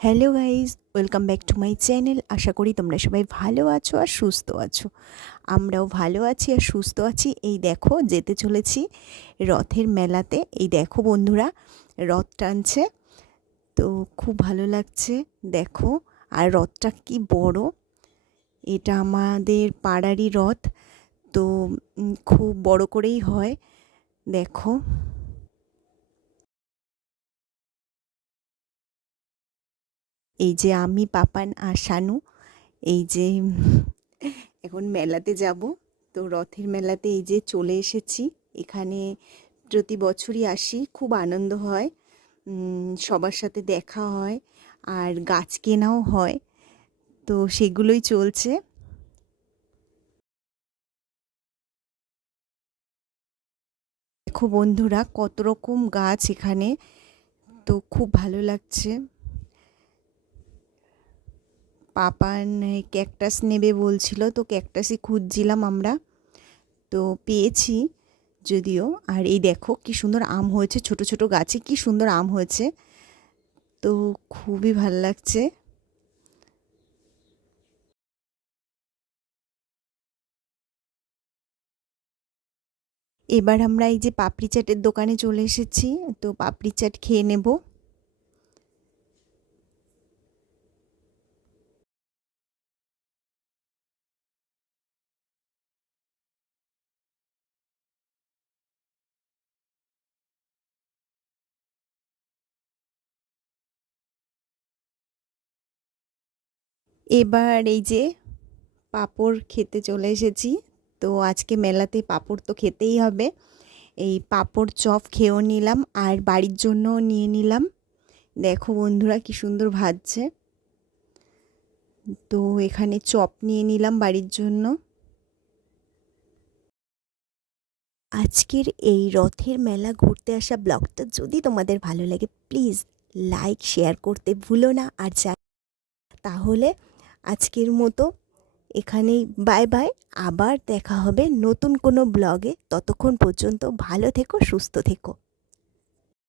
Hello guys, welcome back to my channel. আশা করি তোমরা সবাই ভালো আছো আর সুস্থ আছো। আমরাও ভালো আছি আর সুস্থ আছি। এই দেখো যেতে চলেছি রথের মেলাতে। এই দেখো বন্ধুরা, রথ টানছে, তো খুব ভালো লাগছে দেখো। আর রথটা কি বড়! এটা আমাদের পাড়ারই রথ, তো খুব বড় করেই হয় দেখো। এই যে আমি, পাপান আর শানু, এই যে এখন মেলাতে যাব। তো রথের মেলাতে এই যে চলে এসেছি। এখানে প্রতি বছরই আসি, খুব আনন্দ হয়, সবার সাথে দেখা হয় আর গাছ কেনাও হয়, তো সেগুলোই চলছে। দেখো বন্ধুরা, কত রকম গাছ এখানে, তো খুব ভালো লাগছে। পাপান ক্যাকটাস নেবে বলছিল, তো ক্যাকটাসই খুঁজছিলাম আমরা, তো পেয়েছি যদিও। আর এই দেখো কি সুন্দর আম হয়েছে, ছোট ছোট গাছে কি সুন্দর আম হয়েছে, তো খুবই ভাল লাগছে। এবার আমরা এই যে পাপড়ি চাটের দোকানে চলে এসেছি, তো পাপড়ি চাট খেয়ে নেব। এবার এই যে পাঁপড় খেতে চলে এসেছি। তো আজকে মেলাতে পাঁপড় তো খেতেই হবে। এই পাঁপড় চপ খেয়েও নিলাম আর বাড়ির জন্যও নিয়ে নিলাম। দেখো বন্ধুরা কি সুন্দর ভাজছে, তো এখানে চপ নিয়ে নিলাম বাড়ির জন্য। আজকের এই রথের মেলা ঘুরতে আসা ব্লগটা যদি তোমাদের ভালো লাগে, প্লিজ লাইক শেয়ার করতে ভুলো না। আর তাহলে আজকের মতো এখানেই বাই বাই। আবার দেখা হবে নতুন কোনো ব্লগে। ততক্ষণ পর্যন্ত ভালো থেকো, সুস্থ থেকো।